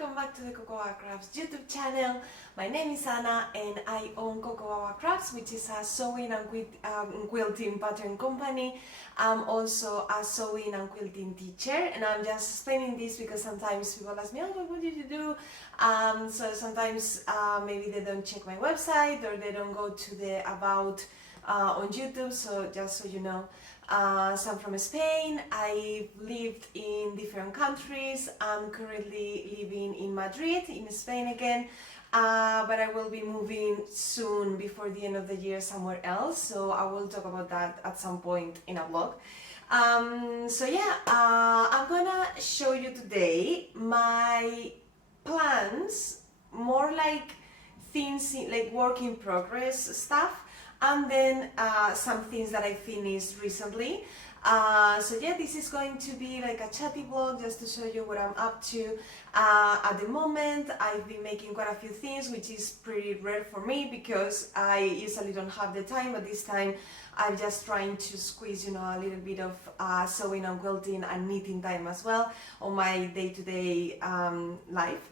welcome back to the Cocoa Crafts YouTube channel. My name is Anna and I own Cocoa Crafts, which is a sewing and quilting pattern company. I'm also a sewing and quilting teacher, and I'm just explaining this because sometimes people ask me, oh, what did you do? So sometimes maybe they don't check my website or they don't go to the about on YouTube, so just so you know. So I'm from Spain. I've lived in different countries. I'm currently living in Madrid, in Spain again, but I will be moving soon before the end of the year somewhere else, so I will talk about that at some point in a vlog. So yeah, I'm gonna show you today my plans, more like things like work in progress stuff, and then some things that I finished recently. So yeah, this is going to be like a chatty vlog just to show you what I'm up to at the moment. I've been making quite a few things, which is pretty rare for me because I usually don't have the time, but this time I'm just trying to squeeze, you know, a little bit of sewing and quilting and knitting time as well on my day-to-day life.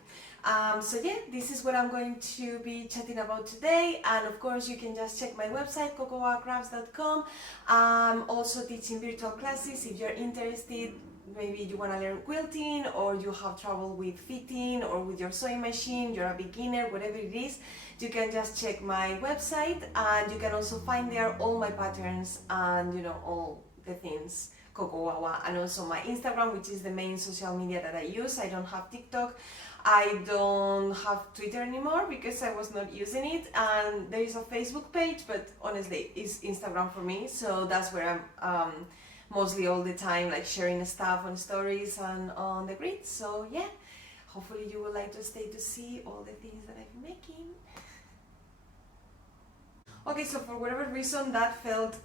So yeah, this is what I'm going to be chatting about today, and of course you can just check my website cocoacrafts.com. I'm also teaching virtual classes if you're interested. Maybe you want to learn quilting, or you have trouble with fitting or with your sewing machine, you're a beginner, whatever it is, you can just check my website, and you can also find there all my patterns and, you know, all the things Cocoa, and also my Instagram, which is the main social media that I use. I don't have TikTok, I don't have Twitter anymore because I was not using it, and there is a Facebook page, but honestly it's Instagram for me, so that's where I'm mostly all the time, like sharing stuff on stories and on the grid. So yeah, hopefully you would like to stay to see all the things that I've been making. Okay, so for whatever reason that felt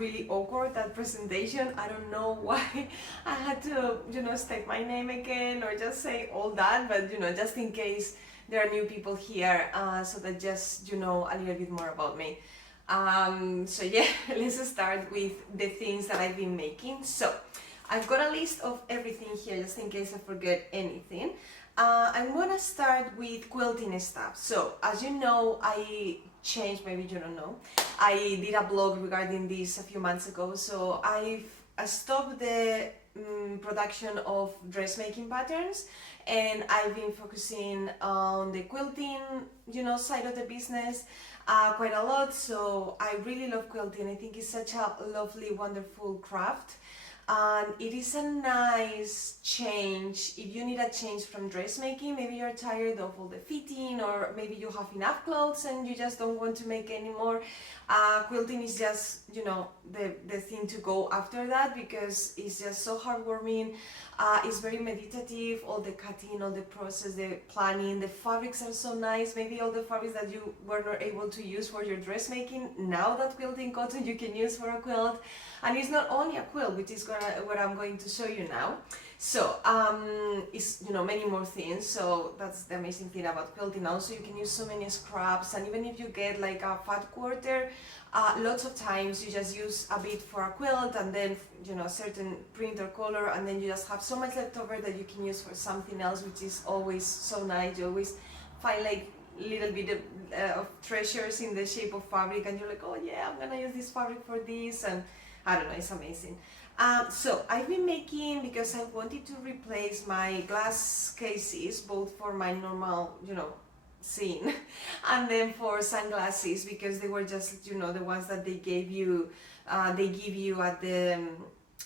really awkward, that presentation. I don't know why I had to, you know, state my name again or just say all that, but you know, just in case there are new people here, so that just, you know, a little bit more about me. So yeah, let's start with the things that I've been making. So I've got a list of everything here just in case I forget anything. I'm gonna start with quilting stuff. So as you know, I changed, maybe you don't know, I did a blog regarding this a few months ago. So I stopped the production of dressmaking patterns, and I've been focusing on the quilting, you know, side of the business quite a lot. So I really love quilting. I think it's such a lovely, wonderful craft. And it is a nice change if you need a change from dressmaking. Maybe you're tired of all the fitting, or maybe you have enough clothes and you just don't want to make any more. Quilting is just, you know, the thing to go after that, because it's just so heartwarming. It's very meditative, all the cutting, all the process, the planning, the fabrics are so nice. Maybe all the fabrics that you were not able to use for your dressmaking, now that quilting cotton you can use for a quilt. And it's not only a quilt, which is what I'm going to show you now. So it's, you know, many more things. So that's the amazing thing about quilting. Also, you can use so many scraps, and even if you get like a fat quarter, lots of times you just use a bit for a quilt, and then, you know, a certain print or color, and then you just have so much left over that you can use for something else, which is always so nice. You always find like little bit of treasures in the shape of fabric, and you're like, oh yeah, I'm gonna use this fabric for this, and I don't know, it's amazing. So I've been making, because I wanted to replace my glass cases, both for my normal, you know, scene and then for sunglasses, because they were just, you know, the ones that they gave you, they give you at the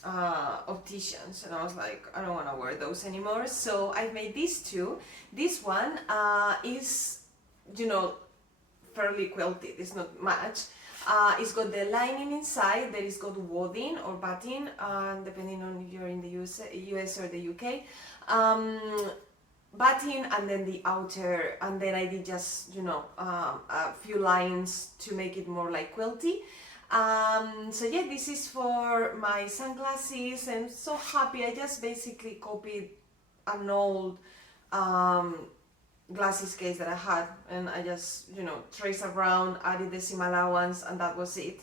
opticians, and I was like, I don't want to wear those anymore. So I've made these two. This one is, you know, fairly quilted, it's not much. It's got the lining inside, there is got wadding or batting, depending on if you're in the US or the UK. Batting, and then the outer, and then I did just, you know, a few lines to make it more like quilty. So yeah, this is for my sunglasses. I'm so happy. I just basically copied an old glasses case that I had, and I just, you know, traced around, added the seam allowance, and that was it.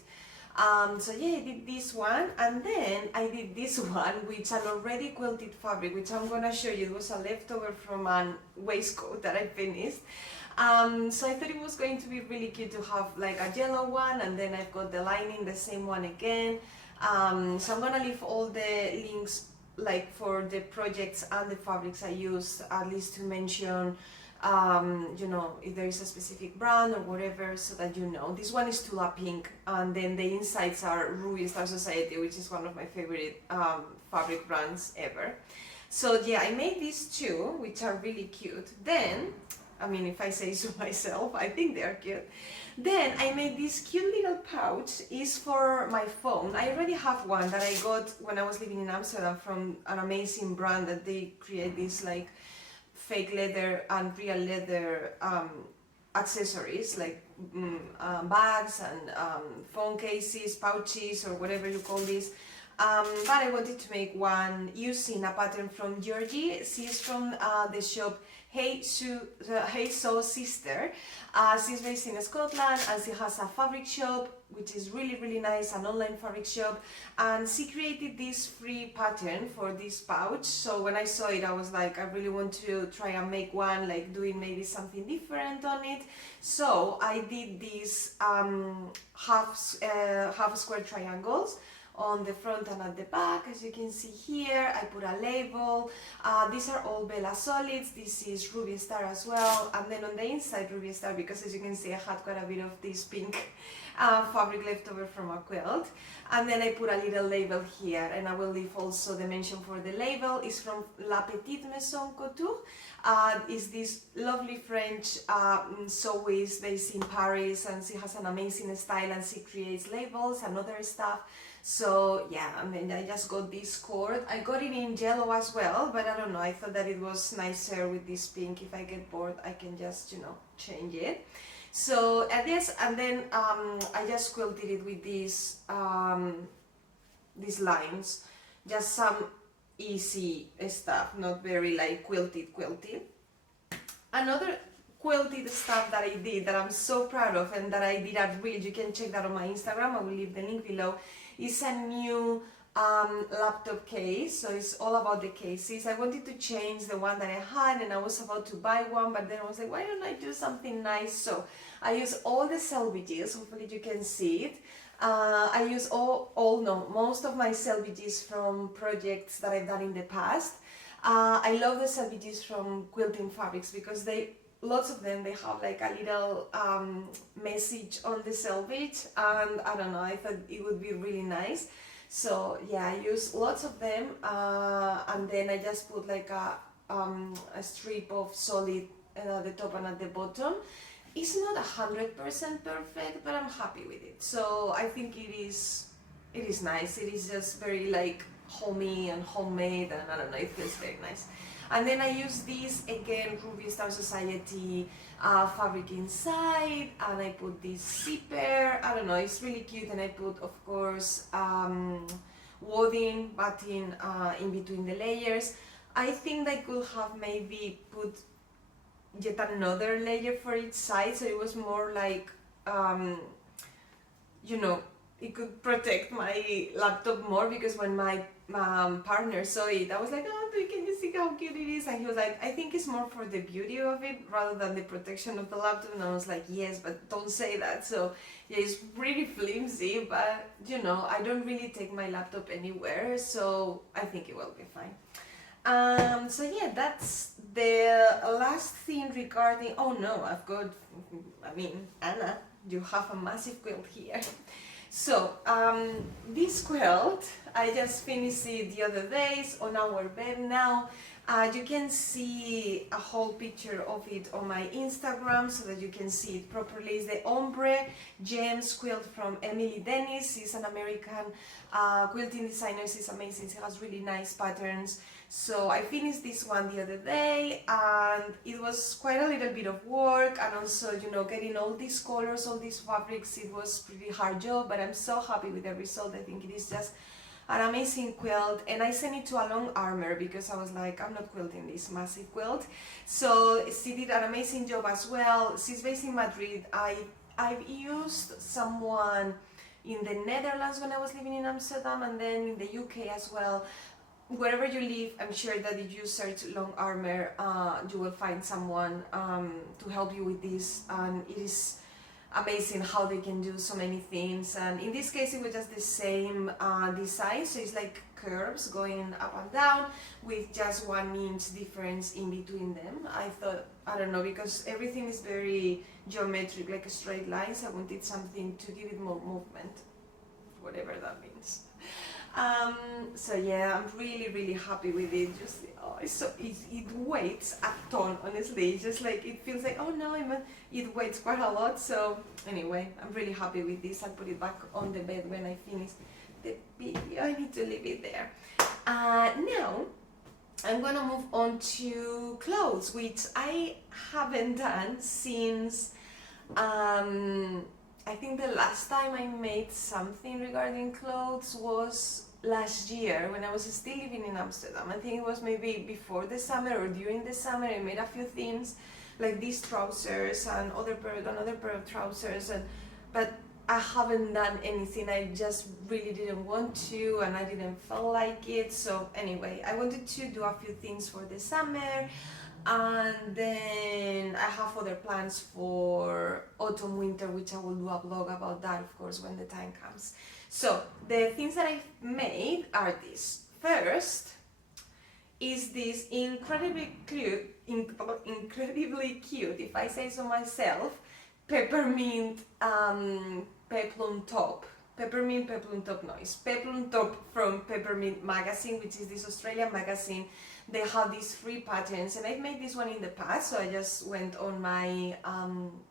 So yeah, I did this one, and then I did this one, which an already quilted fabric, which I'm gonna show you. It was a leftover from a waistcoat that I finished. So I thought it was going to be really cute to have like a yellow one, and then I've got the lining, the same one again. So I'm gonna leave all the links like for the projects and the fabrics I used, at least to mention you know, if there is a specific brand or whatever, so that you know. This one is Tula Pink, and then the insides are Ruby Star Society, which is one of my favorite fabric brands ever. So yeah, I made these two, which are really cute. Then, I mean, if I say so myself, I think they are cute. Then I made this cute little pouch, is for my phone. I already have one that I got when I was living in Amsterdam from an amazing brand that they create these like fake leather and real leather accessories, like bags and phone cases, pouches, or whatever you call this. But I wanted to make one using a pattern from Georgie. She's from the shop Hey So Sister. She's based in Scotland, and she has a fabric shop which is really nice, an online fabric shop, and she created this free pattern for this pouch. So when I saw it, I was like, I really want to try and make one, like doing maybe something different on it. So I did these half square triangles on the front and at the back, as you can see here. I put a label. These are all Bella Solids. This is Ruby Star as well, and then on the inside Ruby Star, because as you can see I had quite a bit of this pink fabric left over from a quilt. And then I put a little label here, and I will leave also the mention for the label. Is from La Petite Maison Couture. Is this lovely French sewist based in Paris, and she has an amazing style, and she creates labels and other stuff. So yeah, and then I just got this cord. I got it in yellow as well, but I don't know, I thought that it was nicer with this pink. If I get bored, I can just, you know, change it. So this, and then I just quilted it with these lines, just some easy stuff, not very like quilted. Another quilted stuff that I did that I'm so proud of, and that I did at Reel, you can check that on my Instagram, I will leave the link below, is a new laptop case. So it's all about the cases. I wanted to change the one that I had, and I was about to buy one, but then I was like, why don't I do something nice? So I use all the selvages, hopefully you can see it. I use most of my selvages from projects that I've done in the past. I love the selvages from Quilting Fabrics, because lots of them, they have like a little message on the selvage, and I don't know, I thought it would be really nice. So yeah, I use lots of them, and then I just put like a strip of solid at the top and at the bottom. It's not 100% perfect, but I'm happy with it. So I think it is nice. It is just very like homey and homemade, and I don't know, it feels very nice. And then I use this again, Ruby Star Society fabric inside, and I put this zipper. I don't know, it's really cute. And I put, of course, wadding, batting in between the layers. I think I could have maybe put yet another layer for each side, so it was more like, you know, it could protect my laptop more, because when my partner saw it, I was like, oh, can you see how cute it is? And he was like, I think it's more for the beauty of it rather than the protection of the laptop. And I was like, yes, but don't say that. So yeah, it's really flimsy, but you know, I don't really take my laptop anywhere, so I think it will be fine. So yeah, that's the last thing regarding, oh no, I've got, I mean, Anna, you have a massive quilt here. So, this quilt, I just finished it the other days on our bed now. You can see a whole picture of it on my Instagram so that you can see it properly. It's the Ombre Gems quilt from Emily Dennis. She's an American quilting designer. She's amazing. She has really nice patterns. So I finished this one the other day, and it was quite a little bit of work, and also, you know, getting all these colors, all these fabrics, it was a pretty hard job, but I'm so happy with the result. I think it is just an amazing quilt, and I sent it to a long armor because I was like, I'm not quilting this massive quilt. So she did an amazing job as well. She's based in Madrid. I've used someone in the Netherlands when I was living in Amsterdam, and then in the UK as well. Wherever you live, I'm sure that if you search long armor, you will find someone to help you with this, and it is amazing how they can do so many things. And in this case, it was just the same design, so it's like curves going up and down with just 1 inch difference in between them. I thought, I don't know, because everything is very geometric, like straight lines, I wanted something to give it more movement, whatever that means. So yeah, I'm really happy with it. Just it weighs a ton, honestly. It's just like, it feels like, oh no, it weighs quite a lot. So anyway, I'm really happy with this. I'll put it back on the bed when I finish the video. I need to leave it there. Now I'm gonna move on to clothes, which I haven't done since I think the last time I made something regarding clothes was last year when I was still living in Amsterdam. I think it was maybe before the summer or during the summer. I made a few things like these trousers and another pair of trousers, but I haven't done anything. I just really didn't want to, and I didn't feel like it. So anyway, I wanted to do a few things for the summer, and then I have other plans for autumn winter, which I will do a vlog about that, of course, when the time comes. So the things that I've made are these. First is this incredibly cute, if I say so myself, peppermint peplum top noise. Peplum top from Peppermint magazine, which is this Australian magazine. They have these free patterns, and I've made this one in the past, so I just went on my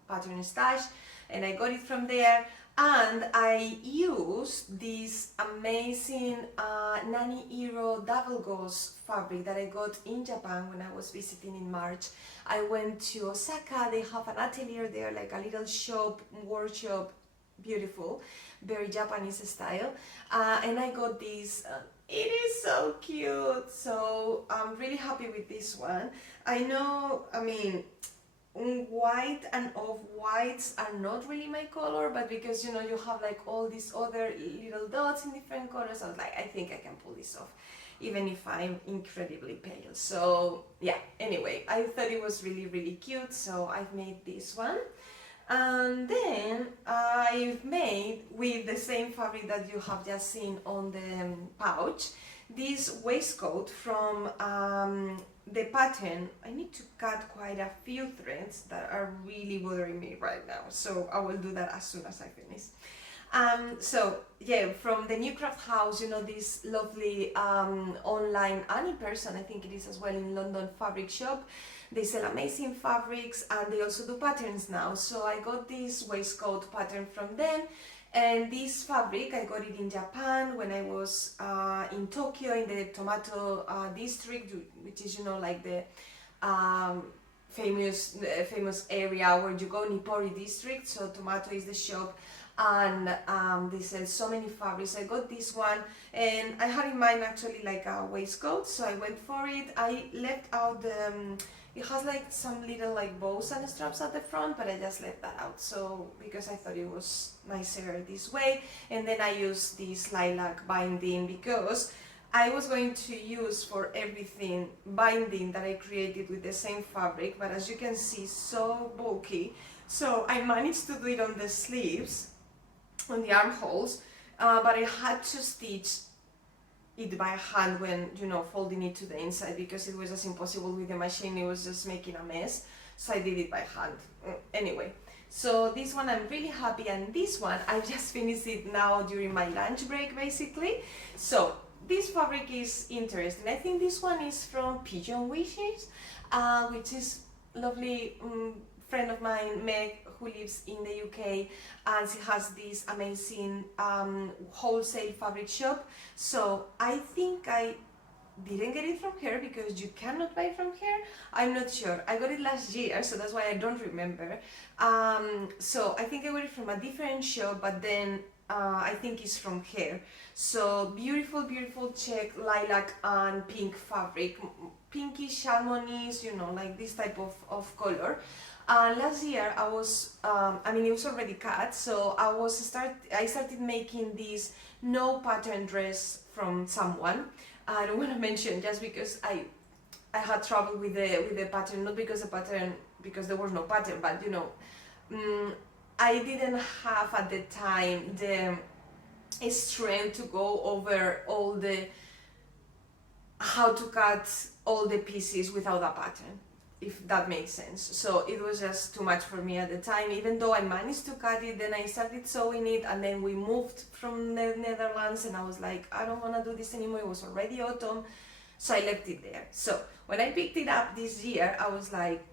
pattern stash and I got it from there. And I used this amazing Nani Iro double gauze fabric that I got in Japan when I was visiting in March. I went to Osaka. They have an atelier there, like a little shop, workshop, beautiful, very Japanese style, and I got this. It is so cute, so I'm really happy with this one. I know, I mean, white and off-whites are not really my color, but because, you know, you have like all these other little dots in different colors, I was like, I think I can pull this off, even if I'm incredibly pale. So yeah, anyway, I thought it was really cute, so I've made this one. And then I've made, with the same fabric that you have just seen on the pouch, this waistcoat from the pattern. I need to cut quite a few threads that are really bothering me right now, so I will do that as soon as I finish. So yeah, from the New Craft House, you know, this lovely online and in person, I think it is as well, in London, fabric shop. They sell amazing fabrics, and they also do patterns now. So I got this waistcoat pattern from them, and this fabric I got it in Japan when I was in Tokyo, in the tomato district, which is, you know, like the famous area where you go, Nippori district. So tomato is the shop, and they sell so many fabrics. I got this one, and I had in mind actually like a waistcoat, so I went for it. I left out the it has like some little like bows and straps at the front, but I just left that out, so because I thought it was nicer this way. And then I used this lilac binding because I was going to use for everything binding that I created with the same fabric, but as you can see, so bulky. So I managed to do it on the sleeves, on the armholes, but I had to stitch it by hand when, you know, folding it to the inside, because it was just impossible with the machine. It was just making a mess, so I did it by hand. Anyway, so this one I'm really happy, and this one I just finished it now during my lunch break basically. So this fabric is interesting. I think this one is from Pigeon Wishes, which is lovely friend of mine, Meg, who lives in the UK, and she has this amazing wholesale fabric shop. So I think I didn't get it from her, because you cannot buy from her. I'm not sure. I got it last year, so that's why I don't remember. So I think I got it from a different shop, but then I think it's from her. So beautiful check lilac and pink fabric, pinkish salmonies, you know, like this type of color. Last year I was, I mean, it was already cut, so I started making this no pattern dress from someone. I don't want to mention just because I had trouble with the pattern, not because the pattern, because there was no pattern, but you know, I didn't have at the time the strength to go over all the how to cut all the pieces without a pattern, if that makes sense. So it was just too much for me at the time. Even though I managed to cut it, then I started sewing it, and then we moved from the Netherlands, and I was like, I don't want to do this anymore. It was already autumn, so I left it there. So when I picked it up this year, I was like,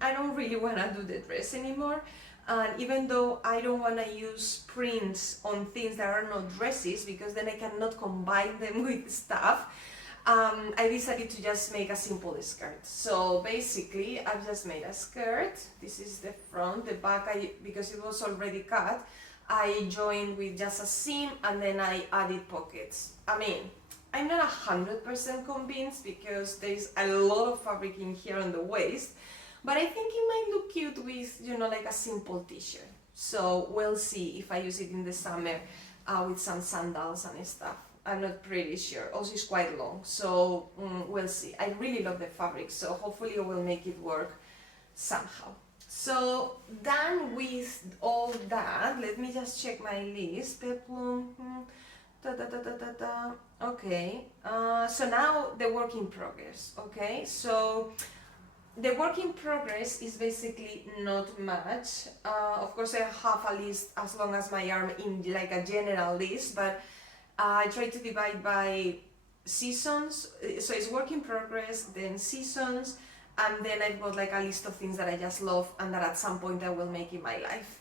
I don't really want to do the dress anymore. And even though I don't want to use prints on things that are not dresses, because then I cannot combine them with stuff, I decided to just make a simple skirt. So basically, I've just made a skirt. This is the front. The back, because it was already cut, I joined with just a seam, and then I added pockets. I mean, I'm not 100% convinced because there's a lot of fabric in here on the waist, but I think it might look cute with, you know, like a simple t-shirt. So we'll see if I use it in the summer with some sandals and stuff. I'm not pretty sure. Also, it's quite long, so we'll see. I really love the fabric, so hopefully I will make it work somehow. So done with all that, let me just check my list. Peplum, okay, so now the work in progress. Okay, so the work in progress is basically not much. Of course, I have a list as long as my arm in like a general list, but I try to divide by seasons. So it's work in progress, then seasons, and then I've got like a list of things that I just love and that at some point I will make in my life.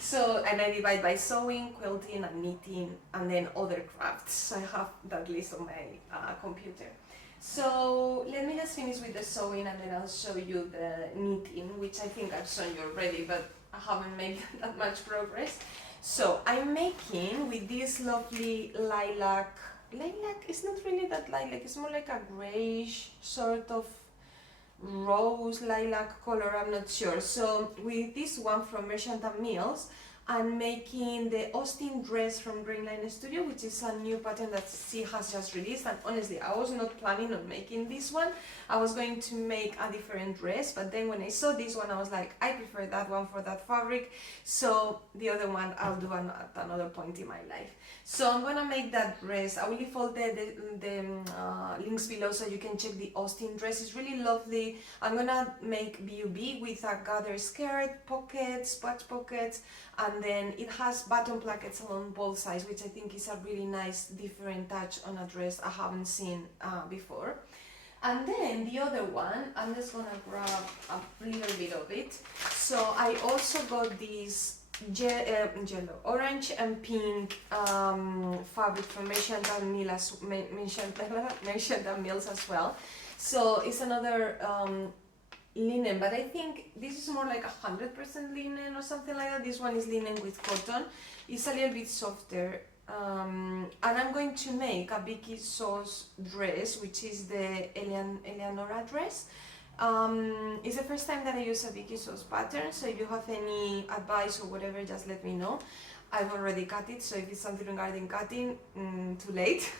So, and I divide by sewing, quilting, and knitting, and then other crafts. So I have that list on my computer. So let me just finish with the sewing, and then I'll show you the knitting, which I think I've shown you already, but I haven't made that much progress. So I'm making with this lovely lilac, it's not really that lilac, it's more like a greyish sort of rose lilac color, I'm not sure. So with this one from Merchant & Mills, I'm making the Austin dress from Green Line Studio, which is a new pattern that she has just released. And honestly, I was not planning on making this one. I was going to make a different dress, but then when I saw this one, I was like, I prefer that one for that fabric. So the other one I'll do at another point in my life. So I'm gonna make that dress. I will leave all the links below so you can check the Austin dress. It's really lovely. I'm gonna make BUB with a gather skirt, pockets, patch pockets, and then it has button plackets along both sides, which I think is a really nice different touch on a dress I haven't seen before. And then the other one, I'm just gonna grab a little bit of it. So I also got this yellow, orange and pink fabric from Merchant & Mills as well. So it's another linen, but I think this is more like 100% linen or something like that. This one is linen with cotton. It's a little bit softer, and I'm going to make a Vicky Sauce dress, which is the Eleonora dress. It's the first time that I use a Vicky Sauce pattern, so if you have any advice or whatever, just let me know. I've already cut it, so if it's something regarding cutting, too late.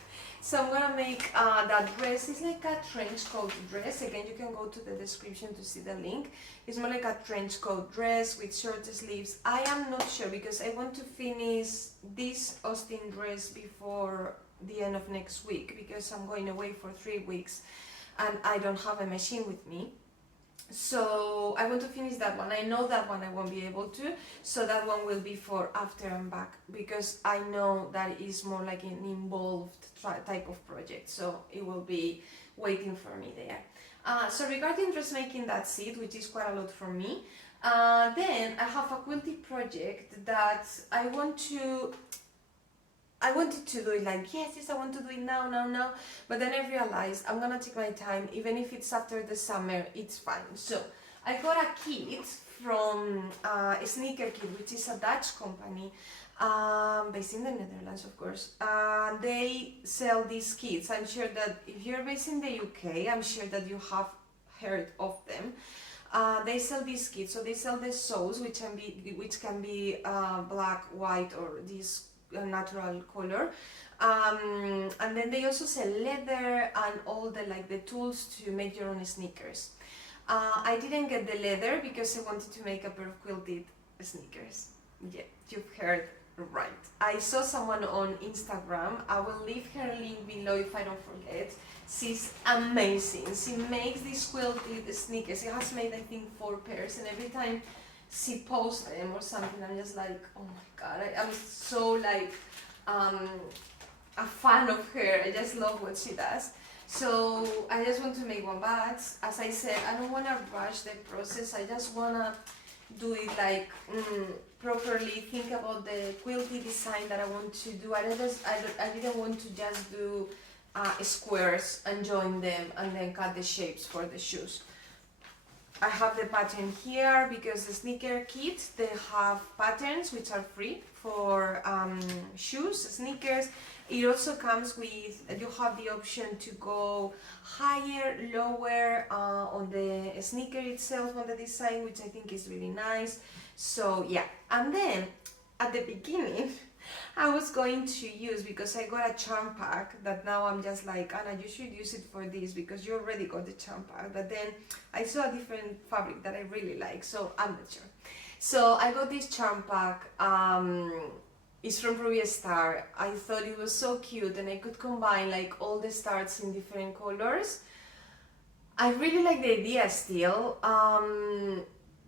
So I'm gonna make that dress. It's like a trench coat dress. Again, you can go to the description to see the link. It's more like a trench coat dress with short sleeves. I am not sure because I want to finish this Austin dress before the end of next week because I'm going away for 3 weeks and I don't have a machine with me. So I want to finish that one. I know that one I won't be able to, so that one will be for after I'm back, because I know that is more like an involved type of project, so it will be waiting for me there. So regarding dressmaking, that's it, which is quite a lot for me. Then I have a quilty project that I wanted to do it like, yes, I want to do it now, but then I realized I'm gonna take my time, even if it's after the summer, it's fine. So I got a kit from Sneaker Kit, which is a Dutch company, based in the Netherlands, of course. They sell these kits. I'm sure that if you're based in the UK, I'm sure that you have heard of them. They sell these kits, so they sell the soles, which can be black, white, or this natural color. And then they also sell leather and all the the tools to make your own sneakers. I didn't get the leather because I wanted to make a pair of quilted sneakers. Yeah, you've heard right. I saw someone on Instagram. I will leave her link below if I don't forget. She's amazing. She makes these quilted sneakers. She has made, I think, 4 pairs, and every time she posts them or something, I'm just like, oh my god, I'm so a fan of her. I just love what she does. So I just want to make one, but as I said, I don't want to rush the process. I just want to do it properly, think about the quilty design that I want to do. I didn't want to just do squares and join them and then cut the shapes for the shoes. I have the pattern here because the sneaker kit, they have patterns which are free for shoes, sneakers. It also comes with, you have the option to go higher, lower on the sneaker itself, on the design, which I think is really nice. So yeah, and then at the beginning, I was going to use, because I got a charm pack that now I'm just like, Anna, you should use it for this because you already got the charm pack. But then I saw a different fabric that I really like, so I'm not sure. So I got this charm pack. It's from Ruby Star. I thought it was so cute and I could combine like all the stars in different colors. I really like the idea still.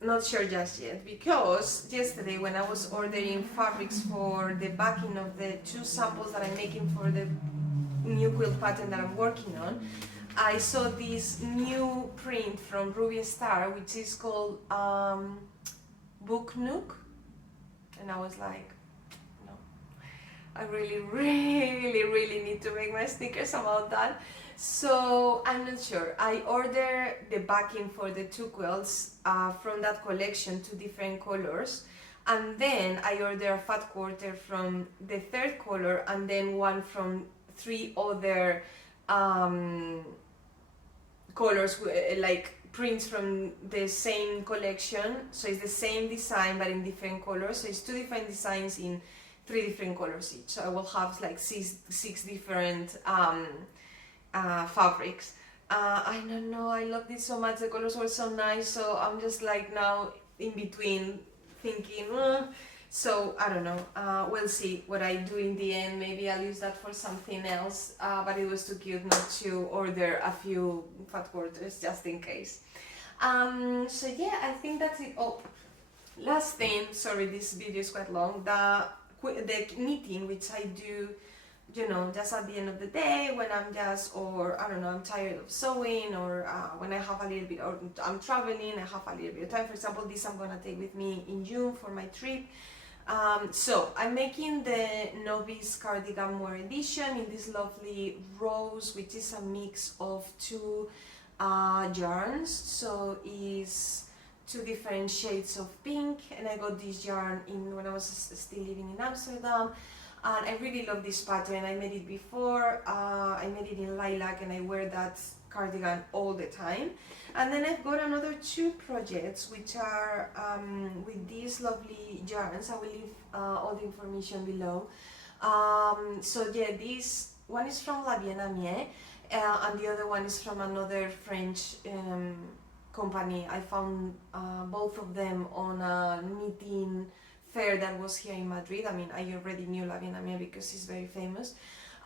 Not sure just yet, because yesterday when I was ordering fabrics for the backing of the 2 samples that I'm making for the new quilt pattern that I'm working on, I saw this new print from Ruby Star which is called Book Nook, and I was like, no, I really need to make my sneakers about that. So I'm not sure. I ordered the backing for the 2 quilts from that collection, 2 different colors, and then I ordered a fat quarter from the 3rd color, and then one from 3 other colors, like prints from the same collection. So it's the same design but in different colors. So it's 2 different designs in 3 different colors each. So I will have like 6 different fabrics. I don't know, I love this so much. The colors were so nice, so I'm just like now in between thinking, so I don't know. We'll see what I do in the end. Maybe I'll use that for something else, but it was too cute not to order a few fat quarters just in case. So yeah, I think that's it. Oh, last thing, sorry, this video is quite long. The knitting, which I do, you know, just at the end of the day when I'm just, or I don't know, I'm tired of sewing, or when I have a little bit, or I'm traveling, I have a little bit of time. For example, this I'm gonna take with me in June for my trip. So I'm making the Novice Cardigan Wear Edition in this lovely rose, which is a mix of 2 yarns. So it's 2 different shades of pink, and I got this yarn when I was still living in Amsterdam. And I really love this pattern. I made it before, I made it in lilac, and I wear that cardigan all the time. And then I've got another 2 projects which are with these lovely yarns. I will leave all the information below. So yeah, this one is from La Bien Amie, and the other one is from another French company. I found both of them on a knitting fair that was here in Madrid. I mean, I already knew La Bien Amie because it's very famous.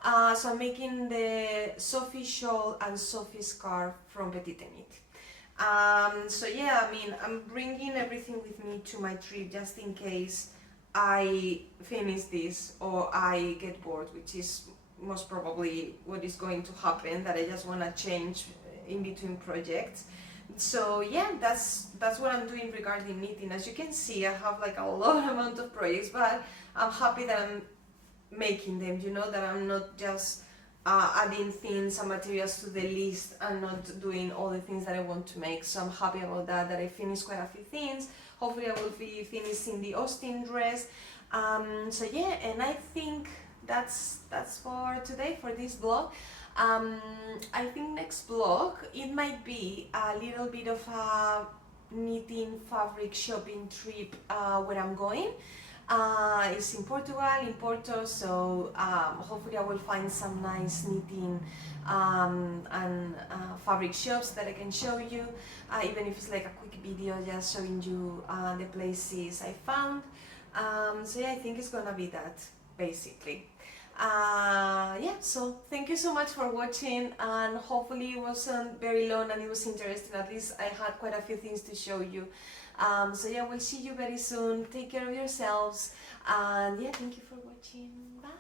So I'm making the Sophie shawl and Sophie scarf from Petite Knit. So yeah, I mean, I'm bringing everything with me to my trip just in case I finish this or I get bored, which is most probably what is going to happen, that I just want to change in between projects. So yeah, that's what I'm doing regarding knitting. As you can see, I have like a lot amount of projects, but I'm happy that I'm making them, you know, that I'm not just adding things and materials to the list and not doing all the things that I want to make. So I'm happy about that I finished quite a few things. Hopefully I will be finishing the Austin dress. So yeah, and I think that's for today, for this vlog. I think next vlog, it might be a little bit of a knitting fabric shopping trip where I'm going. It's in Portugal, in Porto, so hopefully I will find some nice knitting and fabric shops that I can show you, even if it's like a quick video just showing you the places I found. So yeah, I think it's gonna be that basically. Yeah, so thank you so much for watching, and hopefully it wasn't very long and it was interesting. At least I had quite a few things to show you. So yeah, we'll see you very soon. Take care of yourselves, and yeah, thank you for watching. Bye.